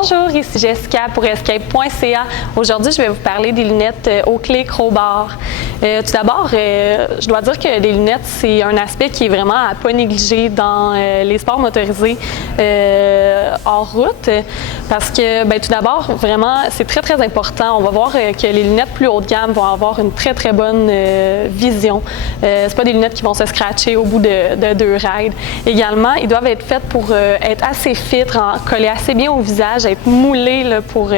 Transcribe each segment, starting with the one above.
Bonjour, ici Jessica pour Escape.ca. Aujourd'hui, je vais vous parler des lunettes Oakley Crowbar. Tout d'abord, je dois dire que les lunettes, c'est un aspect qui est vraiment à ne pas négliger dans les sports motorisés hors route parce que, tout d'abord, vraiment, c'est très important. On va voir que les lunettes plus haut de gamme vont avoir une très bonne vision. C'est pas des lunettes qui vont se scratcher au bout de 2 rides. Également, ils doivent être faites pour être assez fit, coller assez bien au visage, être moulés là, pour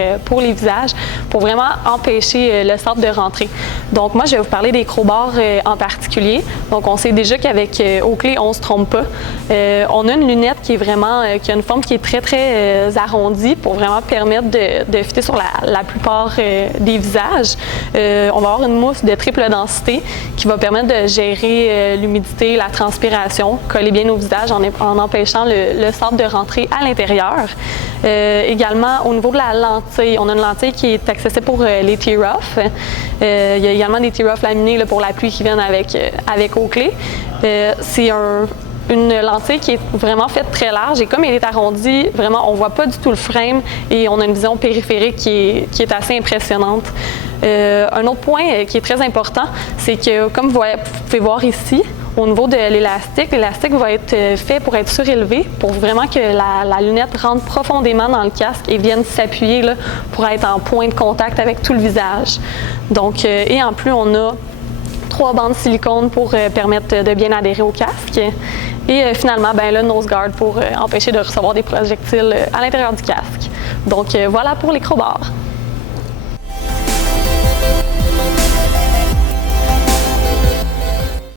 les visages, pour vraiment empêcher le centre de rentrer. Donc moi, je vais vous parler des Crowbar en particulier. Donc on sait déjà qu'avec Oakley, on ne se trompe pas. On a une lunette qui est vraiment, qui a une forme qui est très arrondie pour vraiment permettre de fitter sur la plupart des visages. On va avoir une mousse de triple densité qui va permettre de gérer l'humidité, la transpiration, coller bien au visage en empêchant le centre de rentrer à l'intérieur. Également, au niveau de la lentille, on a une lentille qui est accessible pour les T-Rough. Il y a également des T-Rough laminés là, pour la pluie qui viennent avec Oakley. C'est une lentille qui est vraiment faite très large et comme elle est arrondie, vraiment on ne voit pas du tout le frame et on a une vision périphérique qui est assez impressionnante. Un autre point qui est très important, c'est que comme vous pouvez voir ici, au niveau de l'élastique va être fait pour être surélevé, pour vraiment que la lunette rentre profondément dans le casque et vienne s'appuyer là, pour être en point de contact avec tout le visage. Donc, et en plus, on a 3 bandes de silicone pour permettre de bien adhérer au casque. Et finalement, le nose guard pour empêcher de recevoir des projectiles à l'intérieur du casque. Donc, voilà pour les Crowbar.